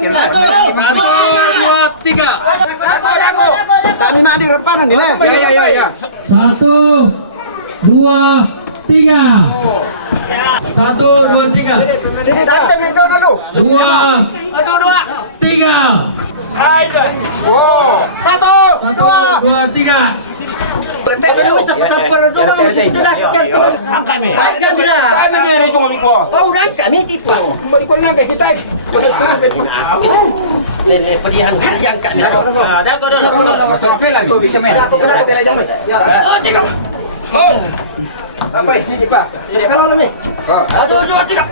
Satu, dua, tiga. Kami mah di depan nih, Le. Ya. Satu, dua, tiga. Satu, dua, tiga. Datang itu dulu. Dua, tiga. Oh, satu, Satu, dua, tiga. Kalau lebih. Satu, dua, tiga.